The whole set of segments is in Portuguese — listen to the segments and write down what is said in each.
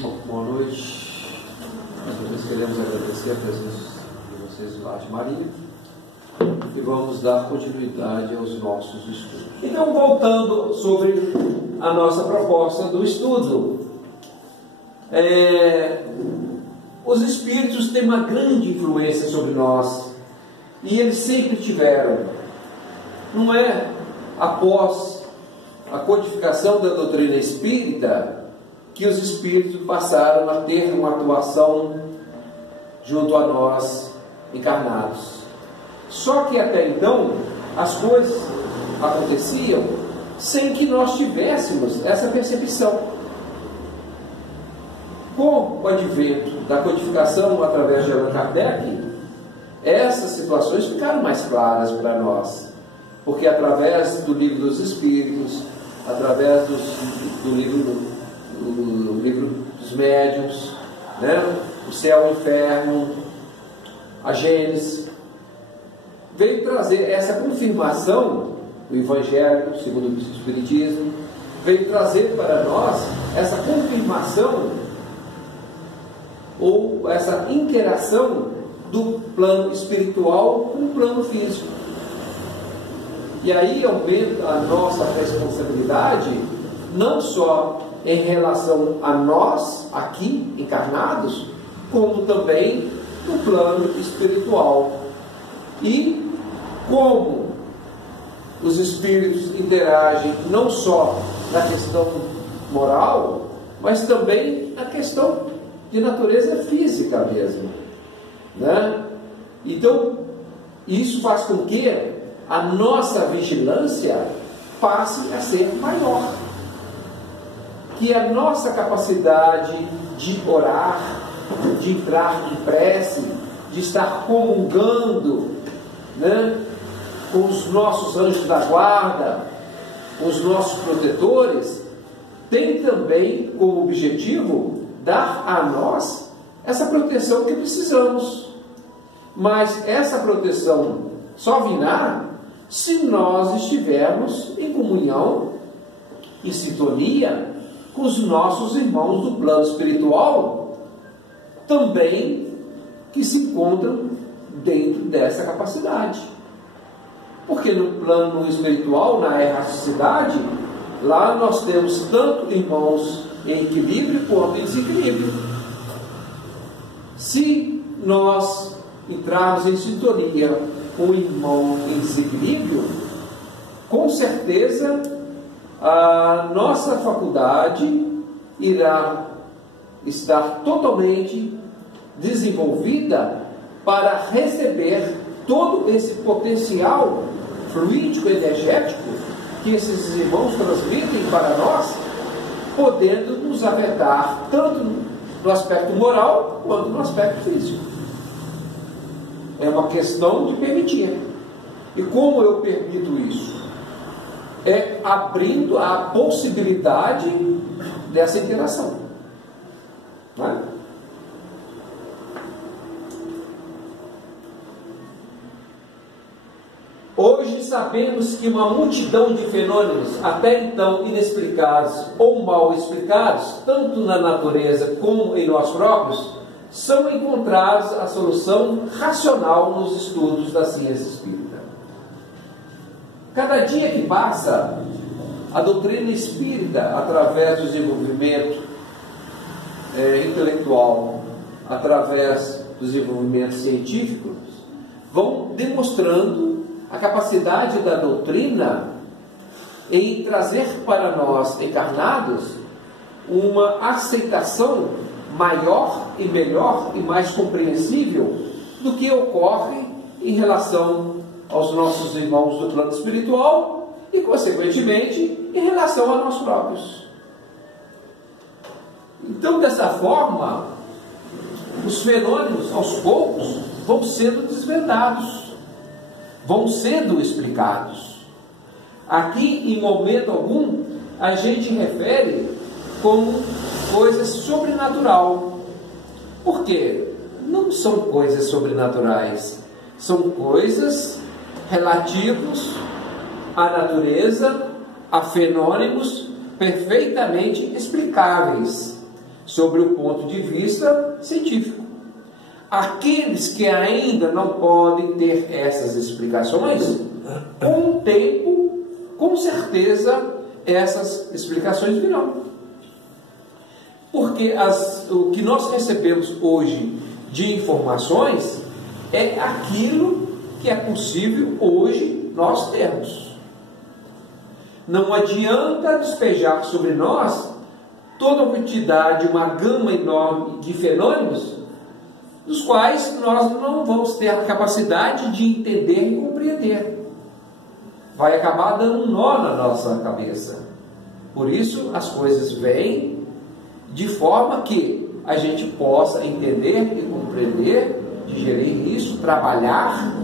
Boa noite. Nós queremos agradecer a presença de vocês do Lar de Maria e vamos dar continuidade aos nossos estudos. Então, voltando sobre a nossa proposta do estudo, os espíritos têm uma grande influência sobre nós e eles sempre tiveram. Não é após a codificação da doutrina espírita que os espíritos passaram a ter uma atuação junto a nós encarnados. Só que até então as coisas aconteciam sem que nós tivéssemos essa percepção. Com o advento da codificação através de Allan Kardec, essas situações ficaram mais claras para nós, porque através do Livro dos Espíritos, através do livro dos médiuns, né? O céu e o inferno, a Gênesis, veio trazer essa confirmação. O Evangelho segundo o Espiritismo veio trazer para nós essa confirmação ou essa interação do plano espiritual com o plano físico. E aí aumenta a nossa responsabilidade, não só em relação a nós aqui encarnados, como também no plano espiritual. E como os espíritos interagem não só na questão moral, mas também na questão de natureza física mesmo, né? Então isso faz com que a nossa vigilância passe a ser maior, que a nossa capacidade de orar, de entrar em prece, de estar comungando, né, com os nossos anjos da guarda, com os nossos protetores, tem também como objetivo dar a nós essa proteção que precisamos. Mas essa proteção só virá se nós estivermos em comunhão e sintonia com os nossos irmãos do plano espiritual, também que se encontram dentro dessa capacidade. Porque no plano espiritual, na erraticidade, lá nós temos tanto irmãos em equilíbrio quanto em desequilíbrio. Se nós entrarmos em sintonia com o irmão em desequilíbrio, com certeza a nossa faculdade irá estar totalmente desenvolvida para receber todo esse potencial fluídico, energético que esses irmãos transmitem para nós, podendo nos afetar tanto no aspecto moral quanto no aspecto físico. É uma questão de permitir. E como eu permito isso? É abrindo a possibilidade dessa interação. Não é? Hoje sabemos que uma multidão de fenômenos, até então inexplicados ou mal explicados, tanto na natureza como em nós próprios, são encontrados a solução racional nos estudos da ciência espírita. Cada dia que passa, a doutrina espírita, através do desenvolvimento intelectual, através dos desenvolvimentos científicos, vão demonstrando a capacidade da doutrina em trazer para nós encarnados uma aceitação maior e melhor e mais compreensível do que ocorre em relação aos nossos irmãos do plano espiritual e, consequentemente, em relação a nós próprios. Então, dessa forma, os fenômenos, aos poucos, vão sendo desvendados, vão sendo explicados. Aqui, em momento algum, a gente refere como coisa sobrenatural. Por quê? Não são coisas sobrenaturais, são coisas relativas à natureza, a fenômenos perfeitamente explicáveis. sobre o ponto de vista científico. Aqueles que ainda não podem ter essas explicações, com o tempo, com certeza, essas explicações virão. Porque o que nós recebemos hoje de informações é aquilo que é possível hoje nós termos. Não adianta despejar sobre nós toda uma quantidade, uma gama enorme de fenômenos, dos quais nós não vamos ter a capacidade de entender e compreender. Vai acabar dando um nó na nossa cabeça. Por isso, as coisas vêm de forma que a gente possa entender e compreender, digerir isso, trabalhar,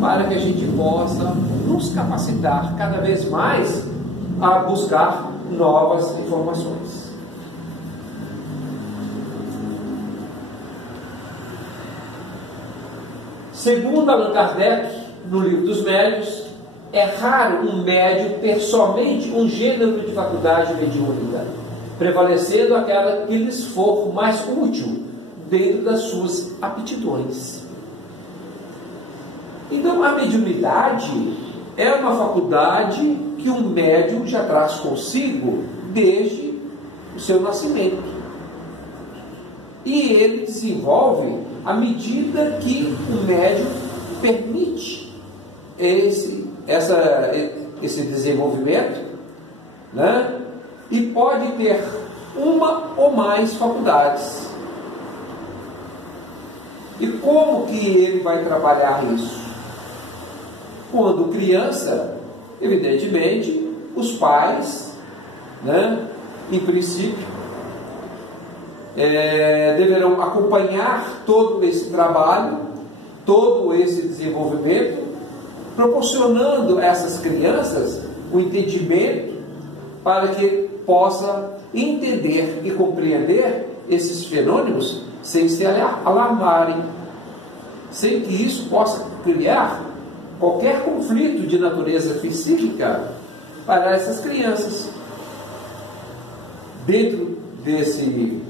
para que a gente possa nos capacitar cada vez mais a buscar novas informações. Segundo Allan Kardec, no Livro dos Médiuns, é raro um médium ter somente um gênero de faculdade mediúnica, prevalecendo aquela que lhes for mais útil dentro das suas aptidões. Então, a mediunidade é uma faculdade que um médium já traz consigo desde o seu nascimento. E ele desenvolve à medida que o médium permite esse desenvolvimento, né? E pode ter uma ou mais faculdades. E como que ele vai trabalhar isso? Quando criança, evidentemente, os pais, né, em princípio, deverão acompanhar todo esse trabalho, todo esse desenvolvimento, proporcionando a essas crianças o entendimento para que possa entender e compreender esses fenômenos sem se alarmarem, sem que isso possa criar qualquer conflito de natureza psíquica para essas crianças. Dentro desse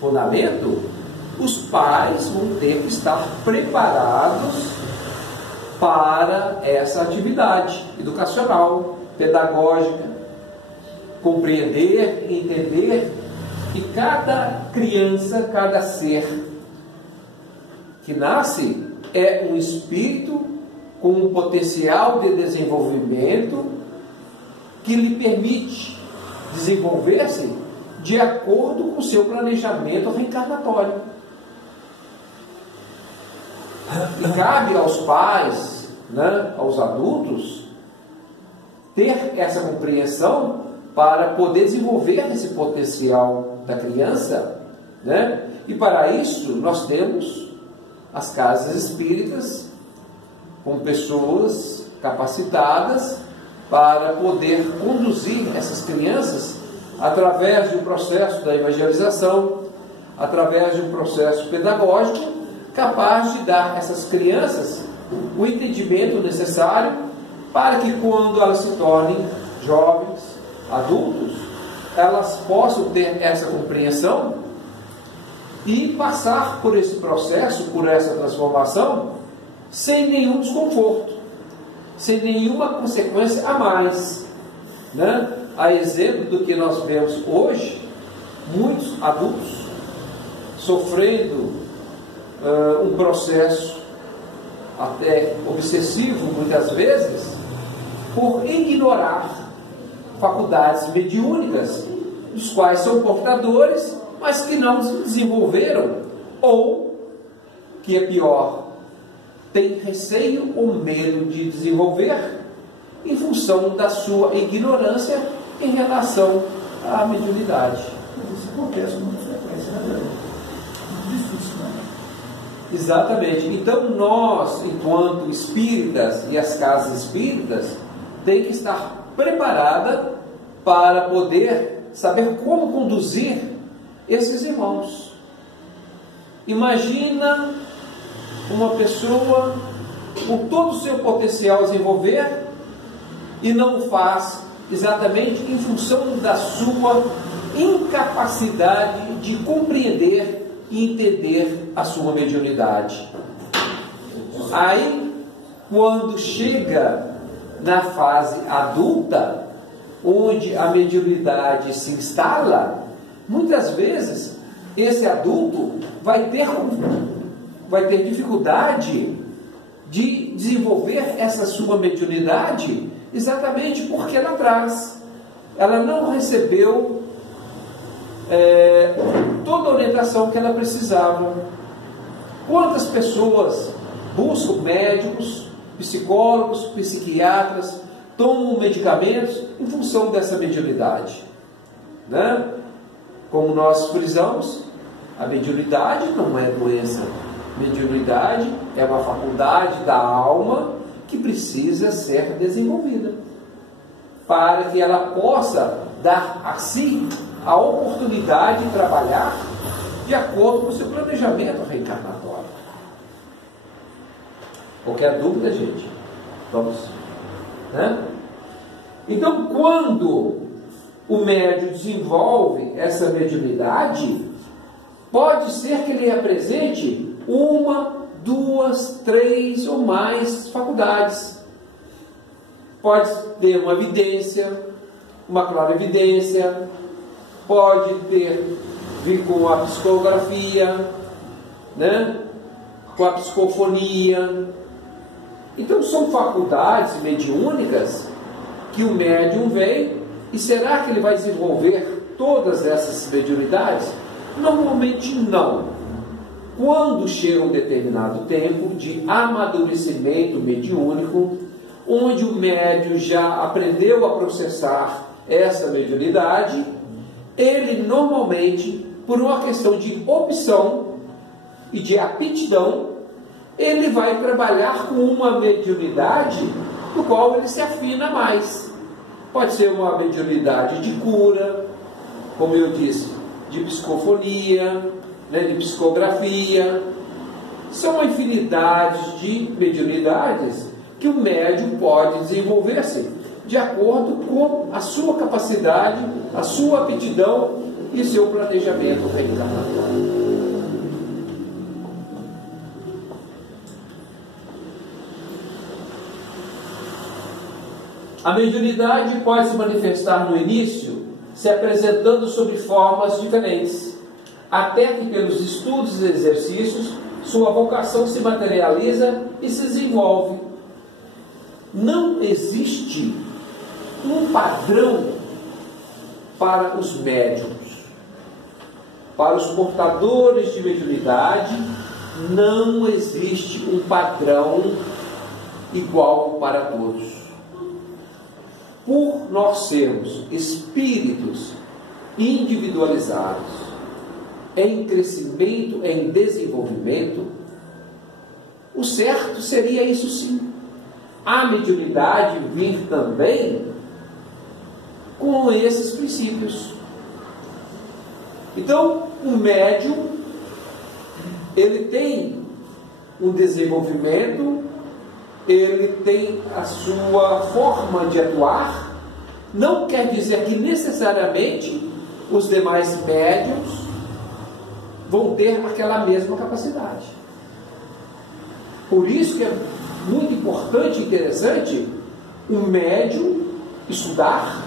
fundamento, os pais vão ter que estar preparados para essa atividade educacional, pedagógica, compreender, entender que cada criança, cada ser que nasce é um espírito com um potencial de desenvolvimento que lhe permite desenvolver-se de acordo com o seu planejamento reencarnatório. E cabe aos pais, né, aos adultos, ter essa compreensão para poder desenvolver esse potencial da criança, né? E para isso nós temos as casas espíritas com pessoas capacitadas para poder conduzir essas crianças através de um processo da evangelização, através de um processo pedagógico, capaz de dar a essas crianças o entendimento necessário para que, quando elas se tornem jovens, adultos, elas possam ter essa compreensão e passar por esse processo, por essa transformação, sem nenhum desconforto, sem nenhuma consequência a mais, né? A exemplo do que nós vemos hoje, muitos adultos sofrendo um processo até obsessivo, muitas vezes, por ignorar faculdades mediúnicas, dos quais são portadores, mas que não se desenvolveram, ou, que é pior, tem receio ou medo de desenvolver, em função da sua ignorância em relação à mediunidade. Isso acontece com muita frequência, né? Muito difícil, né? Exatamente. Então nós, enquanto espíritas e as casas espíritas, tem que estar preparada para poder saber como conduzir esses irmãos. Imagina uma pessoa com todo o seu potencial a desenvolver e não o faz exatamente em função da sua incapacidade de compreender e entender a sua mediunidade. Aí, quando chega na fase adulta, onde a mediunidade se instala, muitas vezes esse adulto vai ter dificuldade de desenvolver essa sua mediunidade, exatamente porque lá atrás ela não recebeu toda a orientação que ela precisava. Quantas pessoas buscam médicos, psicólogos, psiquiatras, tomam medicamentos em função dessa mediunidade, né? Como nós frisamos, a mediunidade não é doença. Mediunidade é uma faculdade da alma que precisa ser desenvolvida para que ela possa dar a si a oportunidade de trabalhar de acordo com o seu planejamento reencarnatório. Qualquer dúvida, gente? Vamos, né? Então, quando o médium desenvolve essa mediunidade, pode ser que ele apresente uma, duas, três ou mais faculdades. Pode ter uma evidência, uma clarividência, pode vir com a psicografia, né? Com a psicofonia. Então são faculdades mediúnicas que o médium vem. E será que ele vai desenvolver todas essas mediunidades? Normalmente não. Quando chega um determinado tempo de amadurecimento mediúnico, onde o médium já aprendeu a processar essa mediunidade, ele normalmente, por uma questão de opção e de aptidão, ele vai trabalhar com uma mediunidade do qual ele se afina mais. Pode ser uma mediunidade de cura, como eu disse, de psicofonia, né, de psicografia. São uma infinidade de mediunidades que o médium pode desenvolver-se de acordo com a sua capacidade, a sua aptidão e seu planejamento reencarnatório. A mediunidade pode se manifestar no início, se apresentando sob formas diferentes, até que pelos estudos e exercícios, sua vocação se materializa e se desenvolve. Não existe um padrão para os médiuns. Para os portadores de mediunidade, não existe um padrão igual para todos. Por nós sermos espíritos individualizados, em crescimento, em desenvolvimento, o certo seria isso sim. A mediunidade vir também com esses princípios. Então, o médium, ele tem um desenvolvimento, ele tem a sua forma de atuar. Não quer dizer que necessariamente os demais médiuns vão ter aquela mesma capacidade. Por isso que é muito importante e interessante o médium estudar,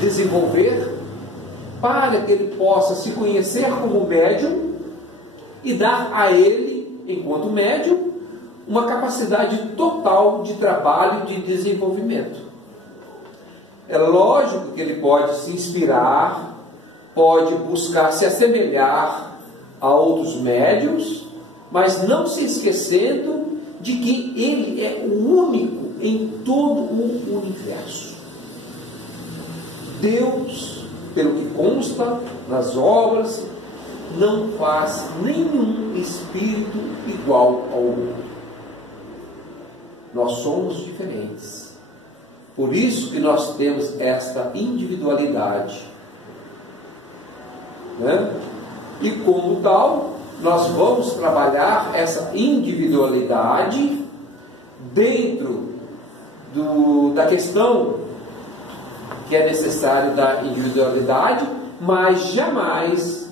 desenvolver, para que ele possa se conhecer como médium e dar a ele, enquanto médium, uma capacidade total de trabalho e de desenvolvimento. É lógico que ele pode se inspirar, pode buscar se assemelhar a outros médiuns, mas não se esquecendo de que ele é o único em todo o universo. Deus, pelo que consta nas obras, não faz nenhum espírito igual ao outro. Nós somos diferentes. Por isso que nós temos esta individualidade, né? E como tal, nós vamos trabalhar essa individualidade dentro da questão que é necessário da individualidade, mas jamais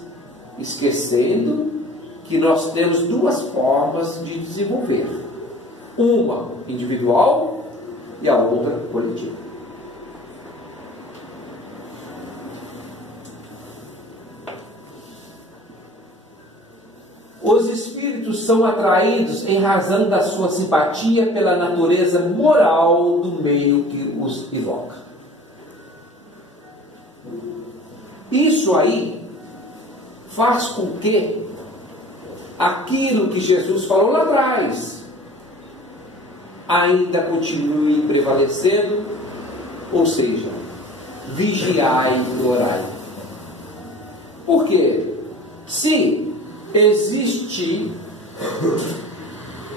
esquecendo que nós temos duas formas de desenvolver: uma individual e a outra coletiva. Os espíritos são atraídos em razão da sua simpatia pela natureza moral do meio que os evoca. Isso aí faz com que aquilo que Jesus falou lá atrás ainda continue prevalecendo, ou seja, vigiai e orai. Por quê? Se existe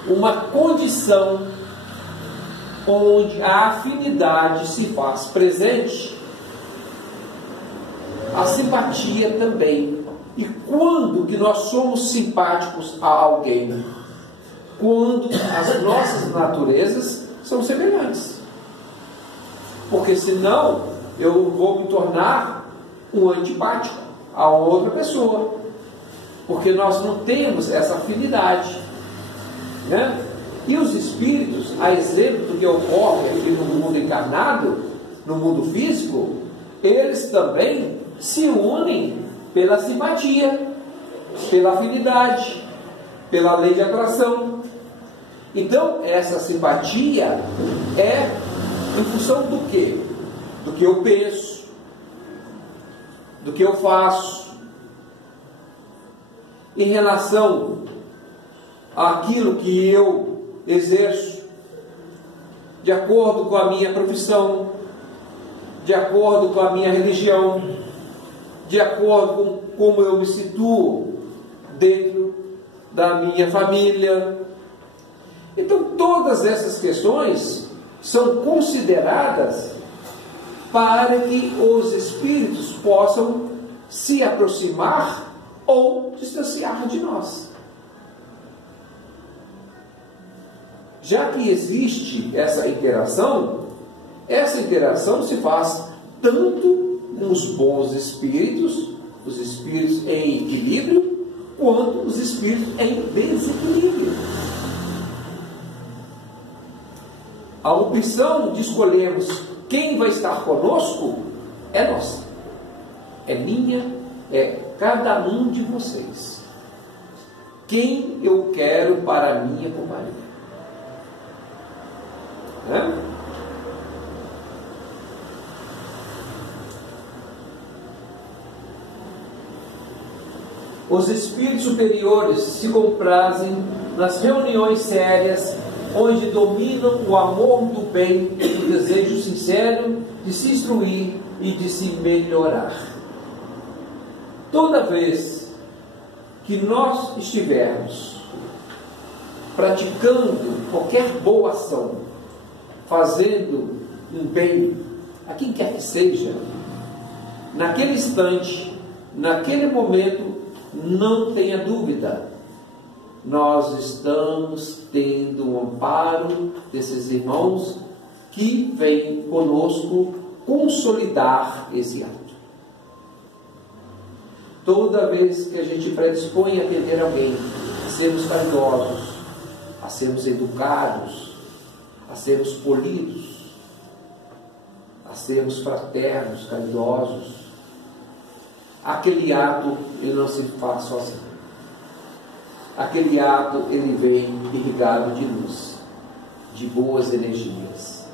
uma condição onde a afinidade se faz presente, a simpatia também. E quando que nós somos simpáticos a alguém? Quando as nossas naturezas são semelhantes. Porque senão eu vou me tornar um antipático a outra pessoa. Porque nós não temos essa afinidade, né? E os espíritos, a exemplo do que ocorre aqui no mundo encarnado, no mundo físico, eles também se unem pela simpatia, pela afinidade, pela lei de atração. Então, essa simpatia é em função do quê? Do que eu penso, do que eu faço, em relação àquilo que eu exerço, de acordo com a minha profissão, de acordo com a minha religião, de acordo com como eu me situo dentro da minha família. Então, todas essas questões são consideradas para que os espíritos possam se aproximar ou distanciar de nós. Já que existe essa interação se faz tanto com os bons espíritos, os espíritos em equilíbrio, quanto os espíritos em desequilíbrio. A opção de escolhermos quem vai estar conosco é nossa, é minha, é cada um de vocês. Quem eu quero para a minha companhia, né? Os espíritos superiores se comprazem nas reuniões sérias, onde dominam o amor do bem e o desejo sincero de se instruir e de se melhorar. Toda vez que nós estivermos praticando qualquer boa ação, fazendo um bem a quem quer que seja, naquele instante, naquele momento, não tenha dúvida, nós estamos tendo o amparo desses irmãos que vêm conosco consolidar esse ato. Toda vez que a gente predispõe a atender alguém, a sermos caridosos, a sermos educados, a sermos polidos, a sermos fraternos, caridosos, aquele ato ele não se faz sozinho. Aquele ato ele vem irrigado de luz, de boas energias.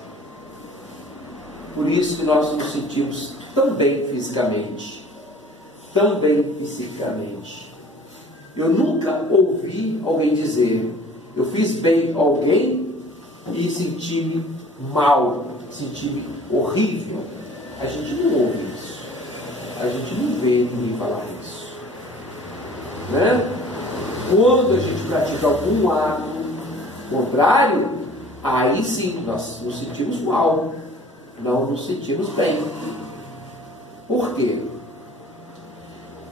Por isso que nós nos sentimos tão bem fisicamente, tão bem psicicamente. Eu nunca ouvi alguém dizer: eu fiz bem a alguém e senti-me mal, senti-me horrível. A gente não ouve isso. A gente não vê ninguém falar isso, né? Quando a gente pratica algum ato contrário, aí sim nós nos sentimos mal, não nos sentimos bem. Por quê?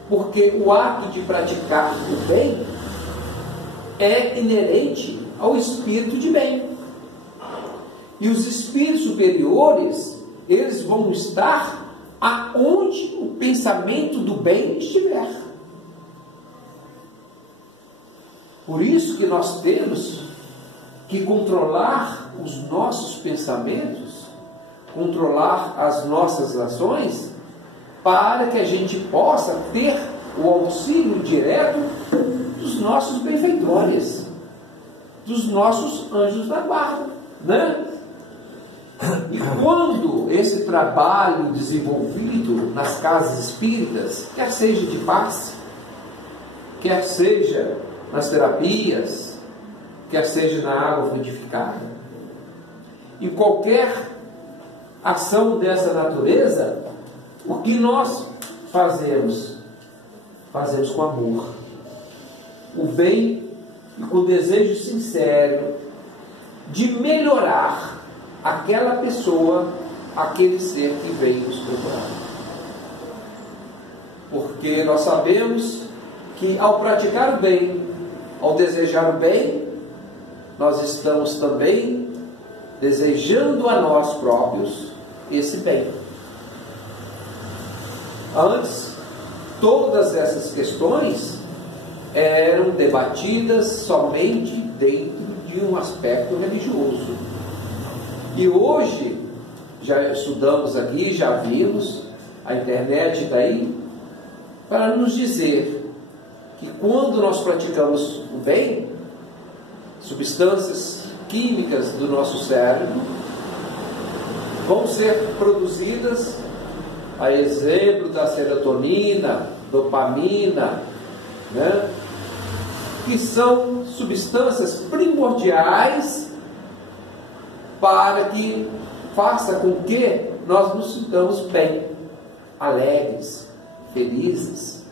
Porque o ato de praticar o bem é inerente ao espírito de bem. E os espíritos superiores, eles vão estar aonde o pensamento do bem estiver. Por isso que nós temos que controlar os nossos pensamentos, controlar as nossas ações, para que a gente possa ter o auxílio direto dos nossos benfeitores, dos nossos anjos da guarda, né? E quando esse trabalho desenvolvido nas casas espíritas, quer seja de passe, quer seja nas terapias, quer seja na água frutificada, e qualquer ação dessa natureza, o que nós fazemos? Fazemos com amor, o bem, e com desejo sincero de melhorar aquela pessoa, aquele ser que veio nos procurar. Porque nós sabemos que ao praticar o bem, ao desejar o bem, nós estamos também desejando a nós próprios esse bem. Antes, todas essas questões eram debatidas somente dentro de um aspecto religioso. E hoje, já estudamos aqui, já vimos, a internet está aí, para nos dizer que quando nós praticamos o bem, substâncias químicas do nosso cérebro vão ser produzidas, a exemplo da serotonina, dopamina, né? Que são substâncias primordiais para que faça com que nós nos sintamos bem, alegres, felizes,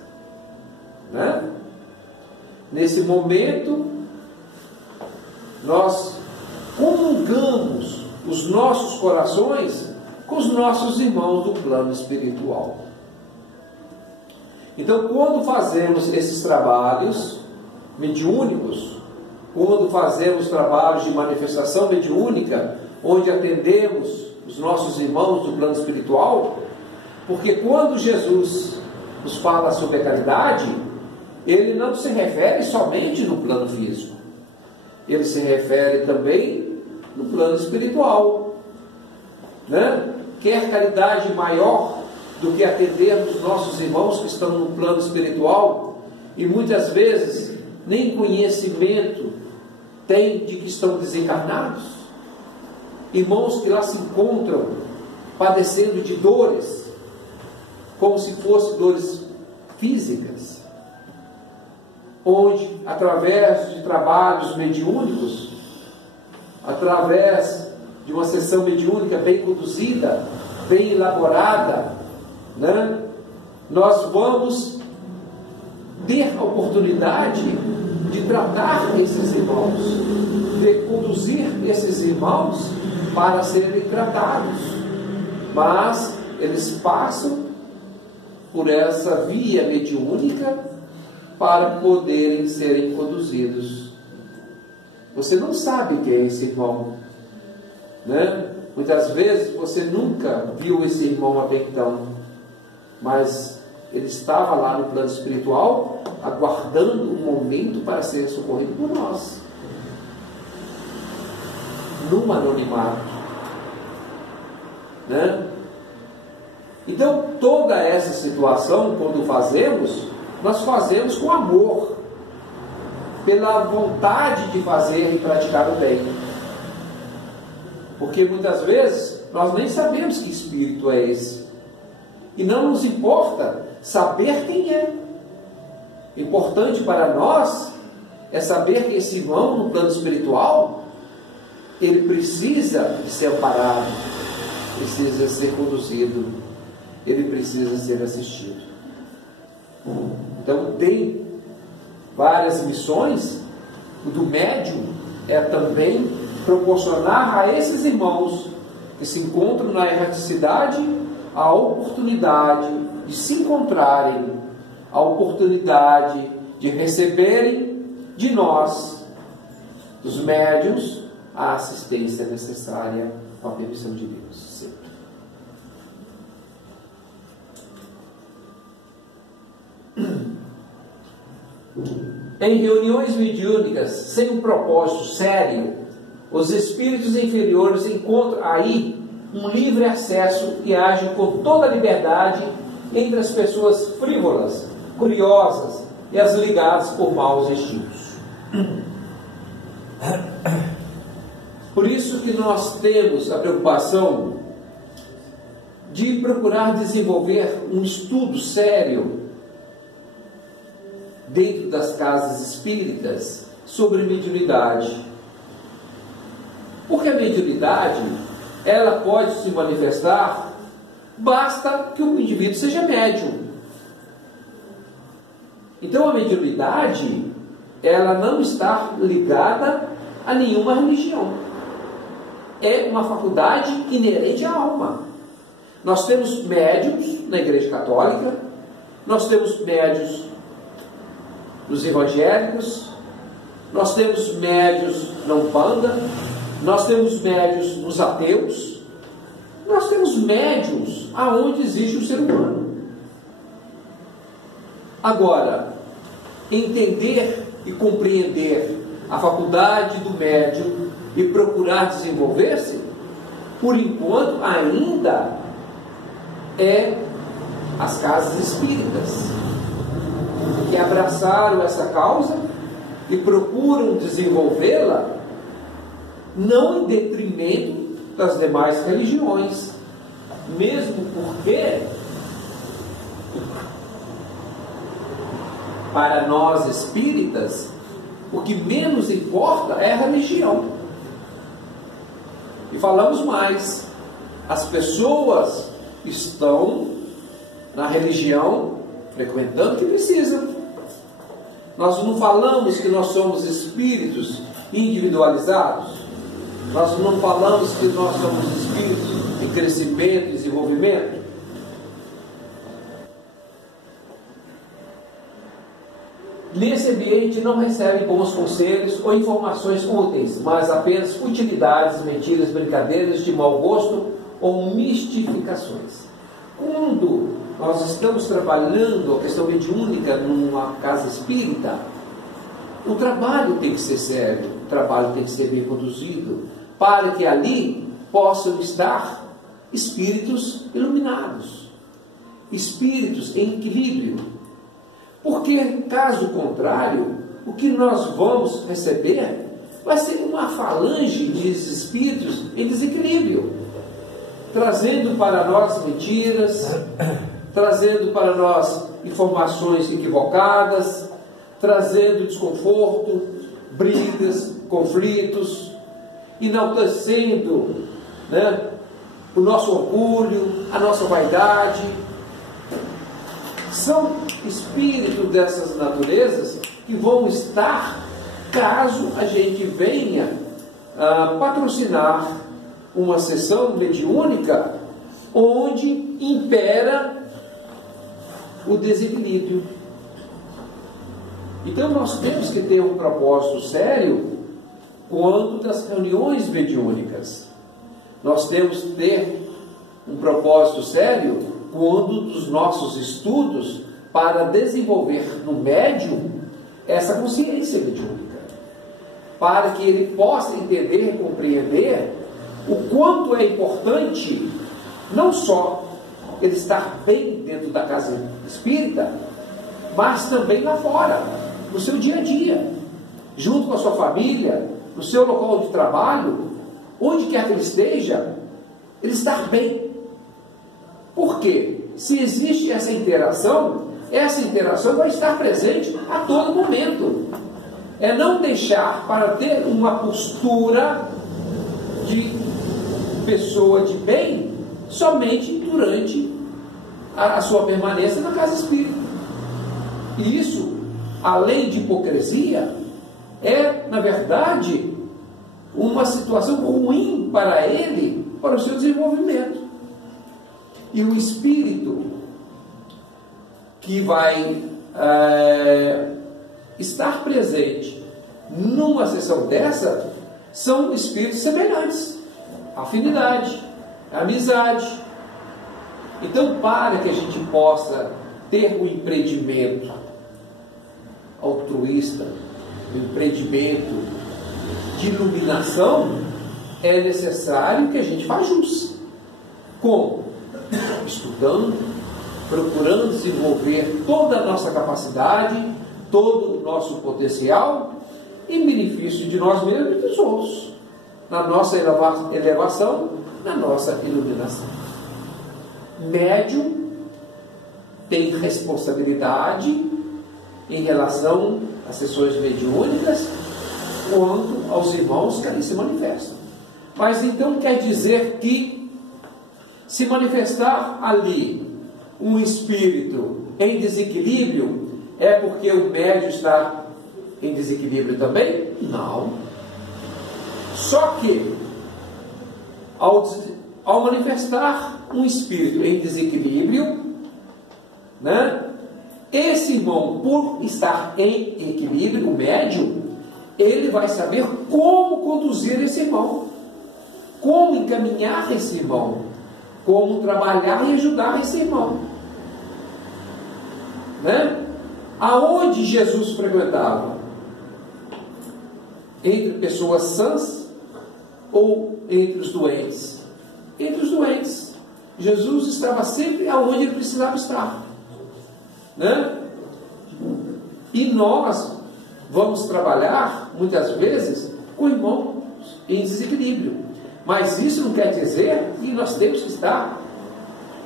né? Nesse momento, nós comungamos os nossos corações com os nossos irmãos do plano espiritual. Então, quando fazemos esses trabalhos mediúnicos, quando fazemos trabalhos de manifestação mediúnica, onde atendemos os nossos irmãos do plano espiritual, porque quando Jesus nos fala sobre a caridade, ele não se refere somente no plano físico, ele se refere também no plano espiritual, né? Quer caridade maior do que atendermos os nossos irmãos que estão no plano espiritual e muitas vezes nem conhecimento têm de que estão desencarnados? Irmãos que lá se encontram padecendo de dores, como se fossem dores físicas, onde através de trabalhos mediúnicos, através de uma sessão mediúnica bem conduzida, bem elaborada, né? Nós vamos ter a oportunidade de tratar esses irmãos, de conduzir esses irmãos para serem tratados, mas eles passam por essa via mediúnica para poderem serem conduzidos. Você não sabe quem é esse irmão, né? Muitas vezes você nunca viu esse irmão até então, mas ele estava lá no plano espiritual, aguardando um momento para ser socorrido por nós, num anonimato, né? Então, toda essa situação, quando fazemos, nós fazemos com amor, pela vontade de fazer e praticar o bem. Porque muitas vezes nós nem sabemos que espírito é esse, e não nos importa saber quem é. Importante para nós é saber que esse irmão no plano espiritual, ele precisa ser amparado, precisa ser conduzido, ele precisa ser assistido. Então tem várias missões. O do médium é também proporcionar a esses irmãos que se encontram na erraticidade a oportunidade de se encontrarem, a oportunidade de receberem de nós, dos médiuns, a assistência necessária com a permissão de Deus. Sempre. Em reuniões mediúnicas, sem um propósito sério, os espíritos inferiores encontram aí um livre acesso e agem com toda a liberdade entre as pessoas frívolas, curiosas e as ligadas por maus instintos. Por isso que nós temos a preocupação de procurar desenvolver um estudo sério dentro das casas espíritas sobre mediunidade. Porque a mediunidade, ela pode se manifestar, basta que o indivíduo seja médium. Então a mediunidade, ela não está ligada a nenhuma religião. É uma faculdade inerente à alma. Nós temos médiuns na Igreja Católica, nós temos médiuns nos evangélicos, nós temos médiuns na Umbanda, nós temos médiuns nos ateus, nós temos médiuns aonde existe o ser humano. Agora, entender e compreender a faculdade do médium e procurar desenvolver-se, por enquanto ainda é as casas espíritas, que abraçaram essa causa e procuram desenvolvê-la, não em detrimento das demais religiões, mesmo porque para nós espíritas o que menos importa é a religião. E falamos mais, as pessoas estão na religião frequentando o que precisam. Nós não falamos que nós somos espíritos individualizados, nós não falamos que nós somos espíritos em crescimento e desenvolvimento. Nesse ambiente não recebe bons conselhos ou informações úteis, mas apenas futilidades, mentiras, brincadeiras de mau gosto ou mistificações. Quando nós estamos trabalhando a questão mediúnica numa casa espírita, o trabalho tem que ser sério, o trabalho tem que ser bem conduzido, para que ali possam estar espíritos iluminados, espíritos em equilíbrio. Porque, caso contrário, o que nós vamos receber vai ser uma falange de espíritos em desequilíbrio, trazendo para nós mentiras, trazendo para nós informações equivocadas, trazendo desconforto, brigas, conflitos, enaltecendo, o nosso orgulho, a nossa vaidade. São espíritos dessas naturezas que vão estar, caso a gente venha patrocinar uma sessão mediúnica onde impera o desequilíbrio. Então nós temos que ter um propósito sério quanto das reuniões mediúnicas. Nós temos que ter um propósito sério quando dos nossos estudos para desenvolver no médium essa consciência mediúnica, para que ele possa entender, compreender o quanto é importante não só ele estar bem dentro da casa espírita, mas também lá fora, no seu dia a dia, junto com a sua família, no seu local de trabalho, onde quer que ele esteja, ele estar bem. Por quê? Se existe essa interação vai estar presente a todo momento. É não deixar para ter uma postura de pessoa de bem somente durante a sua permanência na casa espírita. E isso, além de hipocrisia, é, na verdade, uma situação ruim para ele, para o seu desenvolvimento. E o espírito que vai estar presente numa sessão dessa são espíritos semelhantes, afinidade, amizade. Então, para que a gente possa ter o empreendimento altruísta, um empreendimento de iluminação, é necessário que a gente faça jus. Como? Estudando, procurando desenvolver toda a nossa capacidade, todo o nosso potencial, em benefício de nós mesmos e dos outros, na nossa elevação, na nossa iluminação. Médium tem responsabilidade em relação às sessões mediúnicas quanto aos irmãos que ali se manifestam. Mas então quer dizer que se manifestar ali um espírito em desequilíbrio é porque o médium está em desequilíbrio também? Não. Só que ao manifestar um espírito em desequilíbrio, né, esse irmão, por estar em equilíbrio, o médium, ele vai saber como conduzir esse irmão, como encaminhar esse irmão, como trabalhar e ajudar esse irmão, né? Aonde Jesus frequentava? Entre pessoas sãs ou entre os doentes? Entre os doentes. Jesus estava sempre aonde ele precisava estar, né? E nós vamos trabalhar muitas vezes com irmãos em desequilíbrio, mas isso não quer dizer que nós temos que estar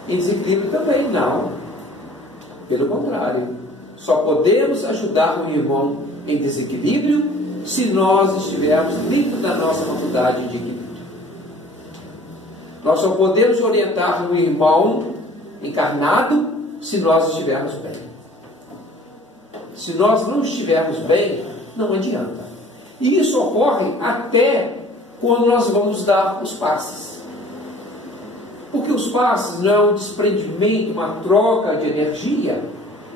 em desequilíbrio também, não. Pelo contrário, só podemos ajudar um irmão em desequilíbrio se nós estivermos dentro da nossa faculdade de equilíbrio. Nós só podemos orientar um irmão encarnado se nós estivermos bem. Se nós não estivermos bem, não adianta. E isso ocorre até quando nós vamos dar os passes. Porque os passes não é um desprendimento, uma troca de energia.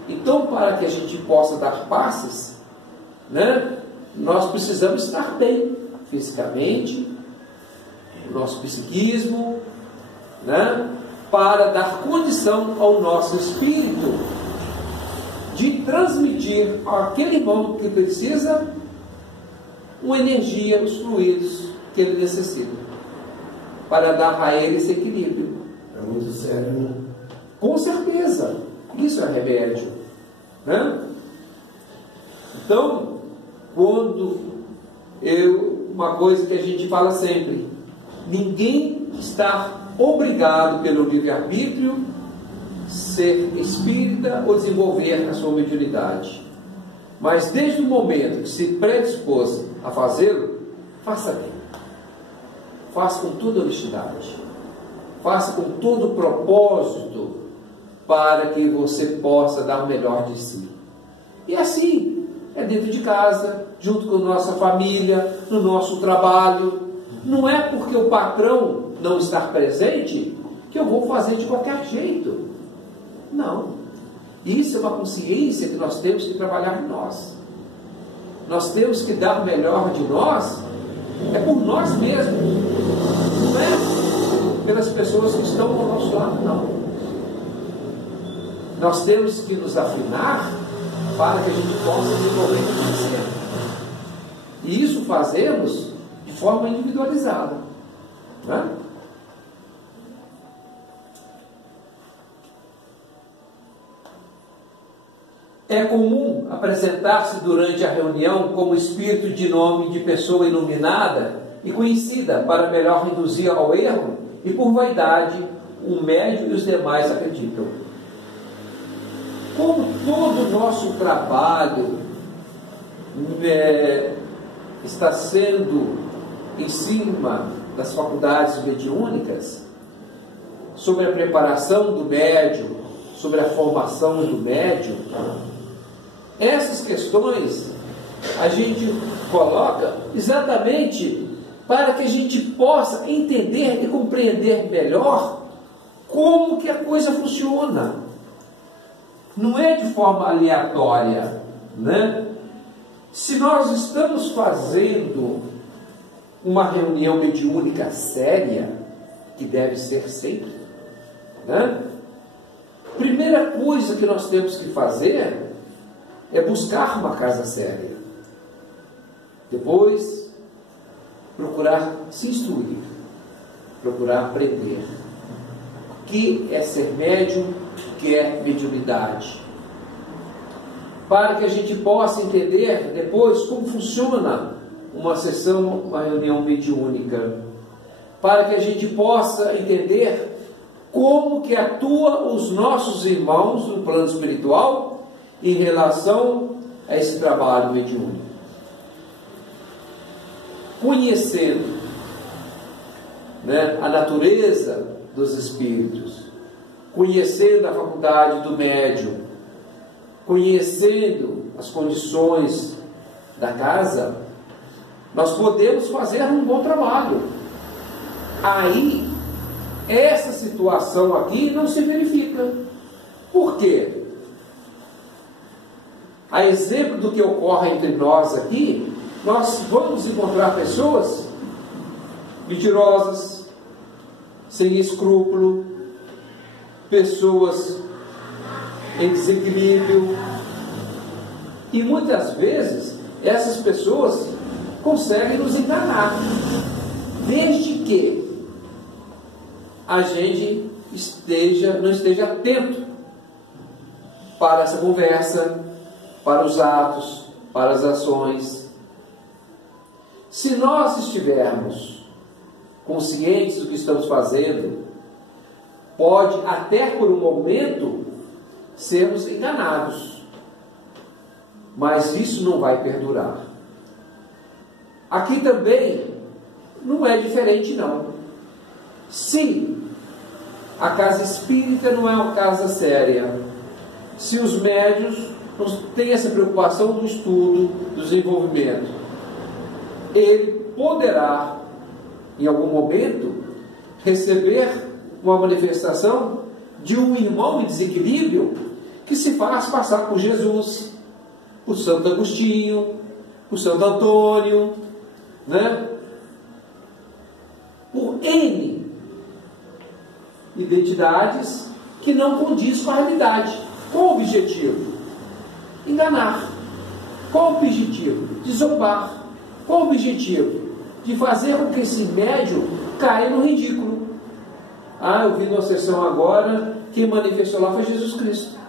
Então, para que a gente possa dar passes, né, nós precisamos estar bem fisicamente, o nosso psiquismo, né, para dar condição ao nosso espírito de transmitir àquele irmão que precisa uma energia, os fluidos que ele necessita, para dar a ele esse equilíbrio. É muito sério, né? Com certeza, isso é remédio, né? Então, uma coisa que a gente fala sempre, ninguém está obrigado pelo livre-arbítrio ser espírita ou desenvolver a sua mediunidade. Mas desde o momento que se predispôs a fazê-lo, faça bem. Faça com toda honestidade. Faça com todo o propósito para que você possa dar o melhor de si. E assim, é dentro de casa, junto com a nossa família, no nosso trabalho. Não é porque o patrão não estar presente que eu vou fazer de qualquer jeito. Não. Isso é uma consciência que nós temos que trabalhar em nós. Nós temos que dar o melhor de nós, é por nós mesmos. Não é pelas pessoas que estão ao nosso lado, não. Nós temos que nos afinar para que a gente possa desenvolver e crescer. E isso fazemos de forma individualizada. Não é? É comum apresentar-se durante a reunião como espírito de nome de pessoa iluminada e conhecida para melhor reduzir ao erro, e por vaidade o médium e os demais acreditam. Como todo o nosso trabalho está sendo em cima das faculdades mediúnicas, sobre a preparação do médium, sobre a formação do médium, essas questões a gente coloca exatamente para que a gente possa entender e compreender melhor como que a coisa funciona. Não é de forma aleatória, né? Se nós estamos fazendo uma reunião mediúnica séria, que deve ser sempre, né? Primeira coisa que nós temos que fazer é buscar uma casa séria. Depois, procurar se instruir, procurar aprender o que é ser médium, o que é mediunidade, para que a gente possa entender depois como funciona uma sessão, uma reunião mediúnica, para que a gente possa entender como que atua os nossos irmãos no plano espiritual em relação a esse trabalho mediúnico. Conhecendo, a natureza dos espíritos, conhecendo a faculdade do médium, conhecendo as condições da casa, nós podemos fazer um bom trabalho. Aí, essa situação aqui não se verifica. Por quê? A exemplo do que ocorre entre nós aqui, nós vamos encontrar pessoas mentirosas, sem escrúpulo, pessoas em desequilíbrio, e muitas vezes essas pessoas conseguem nos enganar, desde que a gente não esteja atento para essa conversa, para os atos, para as ações. Se nós estivermos conscientes do que estamos fazendo, pode até por um momento sermos enganados, mas isso não vai perdurar. Aqui também não é diferente não. Se a casa espírita não é uma casa séria, se os médiuns não têm essa preocupação do estudo, do desenvolvimento, ele poderá, em algum momento, receber uma manifestação de um irmão em desequilíbrio que se faz passar por Jesus, por Santo Agostinho, por Santo Antônio, por N identidades que não condiz com a realidade. Qual o objetivo? Enganar. Qual o objetivo? De zombar. Qual o objetivo? De fazer com que esse médium caia no ridículo. Eu vi numa sessão agora, quem manifestou lá foi Jesus Cristo.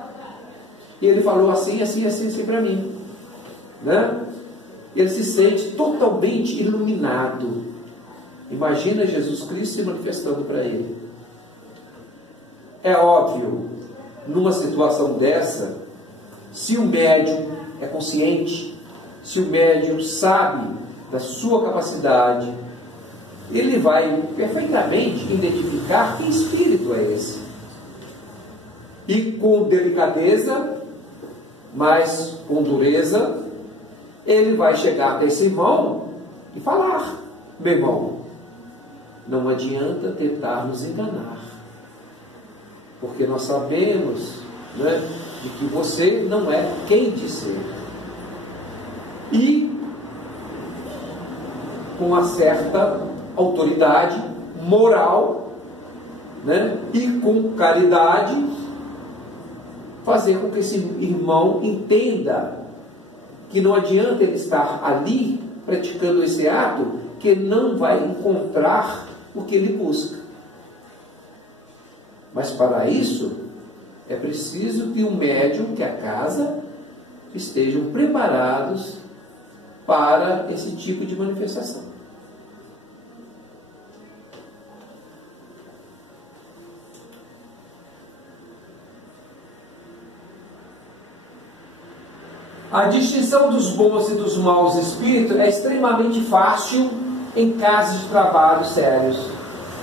E ele falou assim, assim, assim, assim para mim. Ele se sente totalmente iluminado. Imagina Jesus Cristo se manifestando para ele. É óbvio, numa situação dessa, se o médium é consciente, se o médium sabe da sua capacidade, ele vai perfeitamente identificar que espírito é esse. E com delicadeza, mas com dureza, ele vai chegar para esse irmão e falar: meu irmão, não adianta tentar nos enganar, porque nós sabemos de que você não é quem diz ser. E com uma certa autoridade moral, e com caridade, fazer com que esse irmão entenda que não adianta ele estar ali praticando esse ato, que ele não vai encontrar o que ele busca. Mas para isso é preciso que o médium, que a casa, estejam preparados para esse tipo de manifestação. A distinção dos bons e dos maus espíritos é extremamente fácil em casos de trabalho sérios.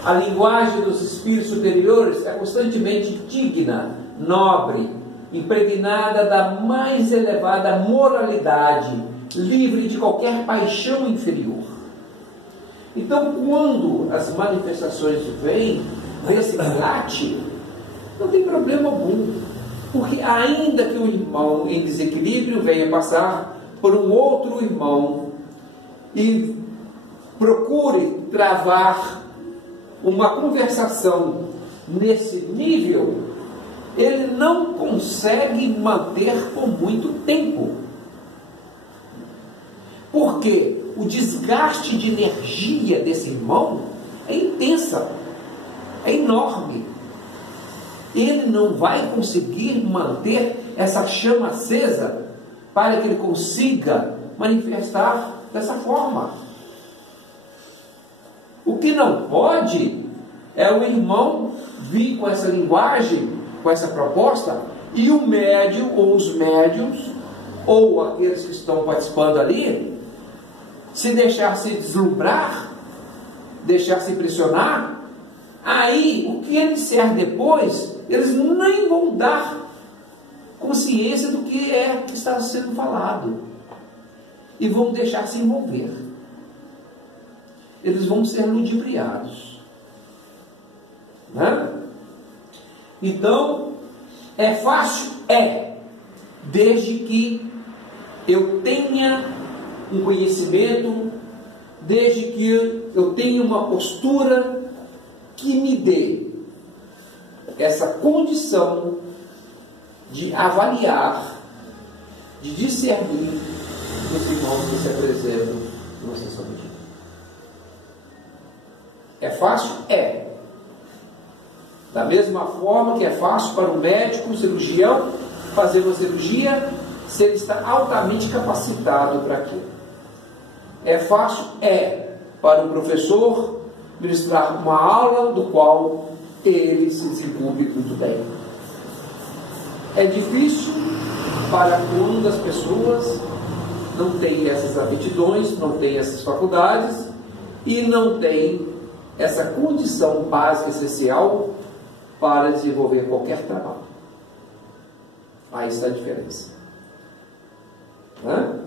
A linguagem dos espíritos superiores é constantemente digna, nobre, impregnada da mais elevada moralidade, livre de qualquer paixão inferior. Então, quando as manifestações vêm nesse late, não tem problema algum, porque ainda que o irmão em desequilíbrio venha passar por um outro irmão e procure travar uma conversação nesse nível, ele não não consegue manter por muito tempo. Porque o desgaste de energia desse irmão é intensa, é enorme. Ele não vai conseguir manter essa chama acesa para que ele consiga manifestar dessa forma. O que não pode é o irmão vir com essa linguagem, com essa proposta, e o médium ou os médiums, ou aqueles que estão participando ali, se deixar se deslumbrar, deixar se impressionar, aí o que ele disser depois, eles nem vão dar consciência do que é que está sendo falado, e vão deixar se envolver. Eles vão ser ludibriados, né? Então, é fácil? É, desde que eu tenha um conhecimento, desde que eu tenha uma postura que me dê essa condição de avaliar, de discernir os irmãos que se apresentam numa sessão de dia. É fácil? É. Da mesma forma que é fácil para um médico, um cirurgião, fazer uma cirurgia, se ele está altamente capacitado para aquilo. É fácil? É. Para um professor ministrar uma aula do qual ele se desenvolve muito bem. É difícil para quando as pessoas não têm essas aptidões, não têm essas faculdades e não têm essa condição básica essencial para desenvolver qualquer trabalho. Aí está a diferença. Né?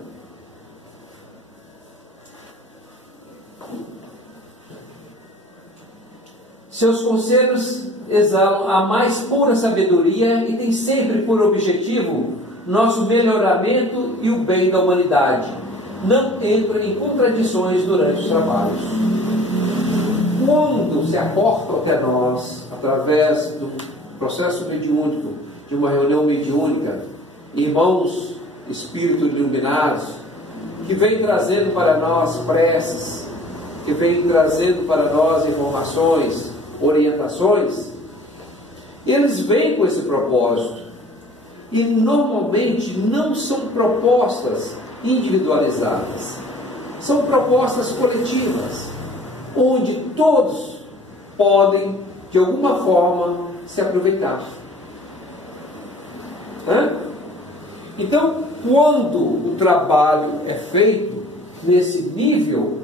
Seus conselhos exalam a mais pura sabedoria e têm sempre por objetivo nosso melhoramento e o bem da humanidade. Não entra em contradições durante os trabalhos. Quando se aportam até nós, através do processo mediúnico, de uma reunião mediúnica, irmãos espíritos iluminados, que vêm trazendo para nós preces, que vêm trazendo para nós informações, orientações, eles vêm com esse propósito. E normalmente não são propostas individualizadas, são propostas coletivas, onde todos podem, de alguma forma, se aproveitar. Então, quando o trabalho é feito nesse nível,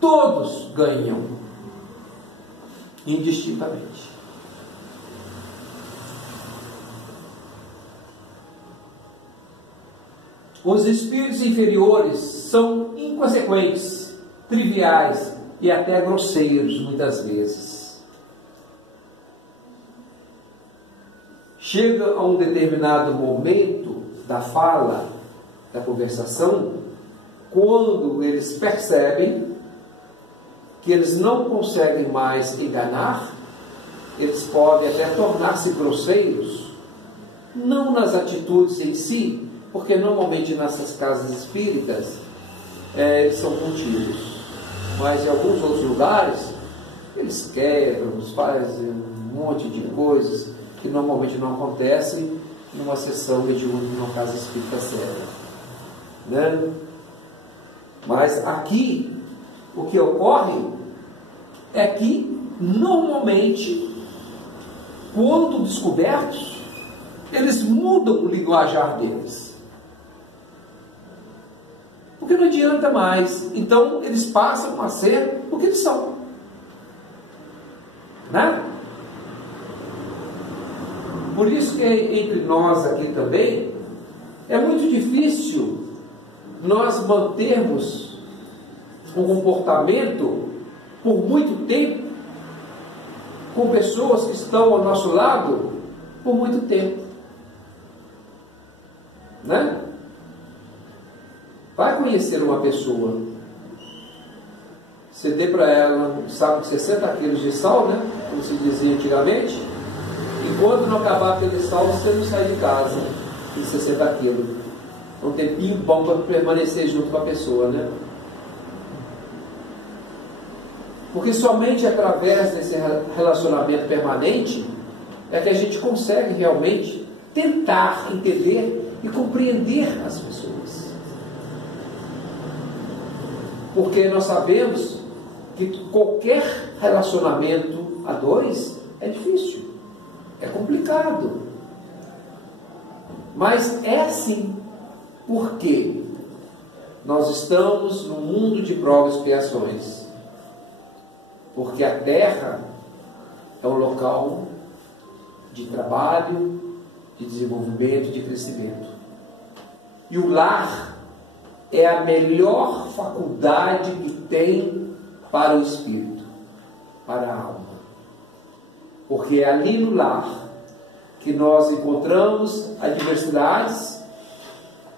todos ganham, indistintamente. Os espíritos inferiores são inconsequentes, triviais e até grosseiros, muitas vezes. Chega a um determinado momento da fala, da conversação, quando eles percebem que eles não conseguem mais enganar, eles podem até tornar-se grosseiros, não nas atitudes em si, porque normalmente nessas casas espíritas eles são contidos, mas em alguns outros lugares eles quebram, fazem um monte de coisas que normalmente não acontecem numa sessão mediúnica, numa casa espírita séria, né? Mas aqui o que ocorre é que normalmente, quando descobertos, eles mudam o linguajar deles, porque não adianta mais. Então eles passam a ser o que eles são, né? Por isso que entre nós aqui também é muito difícil nós mantermos um comportamento por muito tempo com pessoas que estão ao nosso lado por muito tempo, né? Vai conhecer uma pessoa, você dê para ela um saco de 60 quilos de sal, né? Como se dizia antigamente, e enquanto não acabar aquele sal, você não sai de casa e 60 quilos. É um tempinho bom para permanecer junto com a pessoa, né? Porque somente através desse relacionamento permanente é que a gente consegue realmente tentar entender e compreender as pessoas. Porque nós sabemos que qualquer relacionamento a dois é difícil, é complicado. Mas é assim, porque nós estamos num mundo de provas e expiações. Porque a terra é um local de trabalho, de desenvolvimento, de crescimento. E o lar é a melhor faculdade que tem para o espírito, para a alma. Porque é ali no lar que nós encontramos adversidades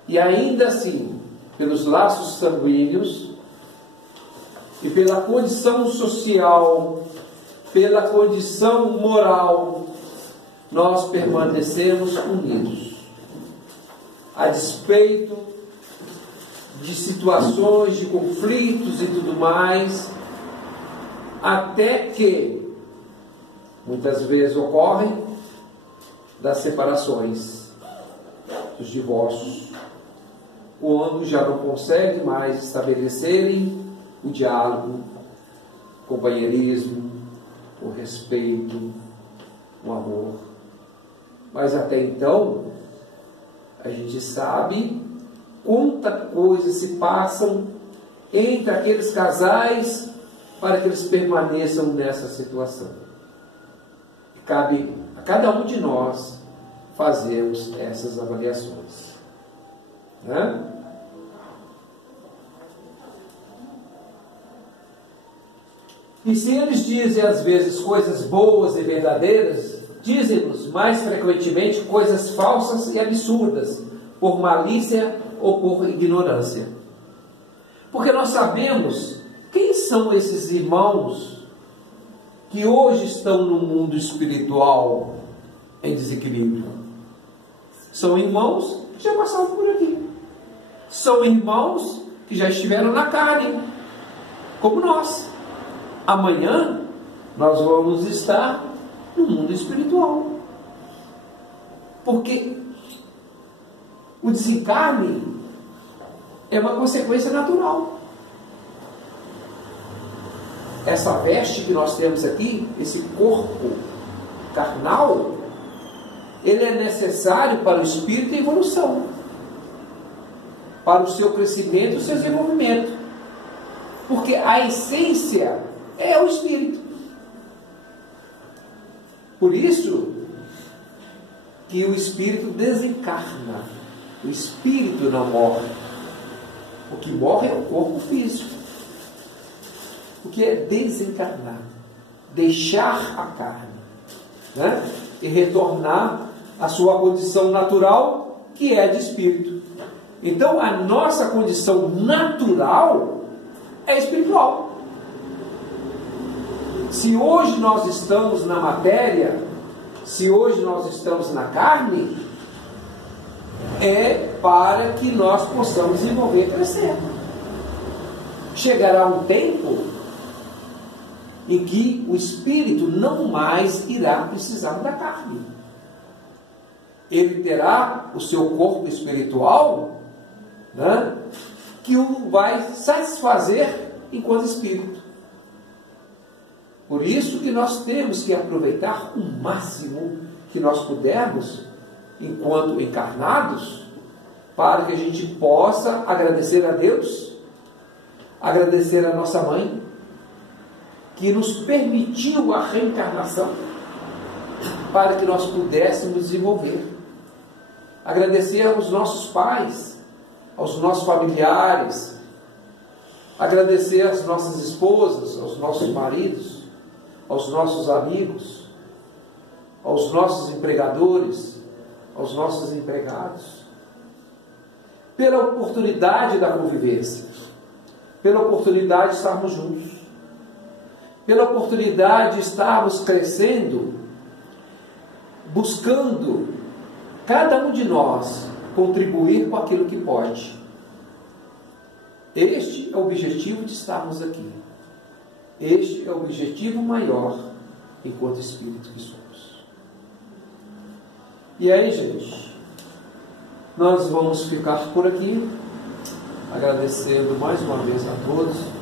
e ainda assim, pelos laços sanguíneos e pela condição social, pela condição moral, nós permanecemos unidos. A despeito de situações, de conflitos e tudo mais, até que muitas vezes ocorrem das separações, dos divórcios, quando já não conseguem mais estabelecerem o diálogo, o companheirismo, o respeito, o amor. Mas até então, a gente sabe quanta coisa se passam entre aqueles casais para que eles permaneçam nessa situação. E cabe a cada um de nós fazermos essas avaliações. Né? E se eles dizem às vezes coisas boas e verdadeiras, dizem-nos mais frequentemente coisas falsas e absurdas, por malícia ou por ignorância. Porque nós sabemos quem são esses irmãos que hoje estão no mundo espiritual em desequilíbrio. São irmãos que já passaram por aqui. São irmãos que já estiveram na carne, como nós. Amanhã nós vamos estar no mundo espiritual. Porque o desencarne é uma consequência natural. Essa veste que nós temos aqui, esse corpo carnal, ele é necessário para o espírito em evolução, para o seu crescimento e o seu desenvolvimento. Porque a essência é o espírito. Por isso que o espírito desencarna. O espírito não morre. O que morre é o corpo físico. O que é desencarnar? Deixar a carne, né? E retornar à sua condição natural, que é de espírito. Então a nossa condição natural é espiritual. Se hoje nós estamos na matéria, se hoje nós estamos na carne, é para que nós possamos desenvolver e crescer. Chegará um tempo em que o espírito não mais irá precisar da carne. Ele terá o seu corpo espiritual, né, que o vai satisfazer enquanto espírito. Por isso que nós temos que aproveitar o máximo que nós pudermos, enquanto encarnados, para que a gente possa agradecer a Deus, agradecer a nossa mãe, que nos permitiu a reencarnação, para que nós pudéssemos desenvolver. Agradecer aos nossos pais, aos nossos familiares, agradecer às nossas esposas, aos nossos maridos, aos nossos amigos, aos nossos empregadores, aos nossos empregados, pela oportunidade da convivência, pela oportunidade de estarmos juntos, pela oportunidade de estarmos crescendo buscando cada um de nós contribuir com aquilo que pode. Este é o objetivo de estarmos aqui. Este é o objetivo maior enquanto espírito que somos. E aí, gente, nós vamos ficar por aqui, agradecendo mais uma vez a todos.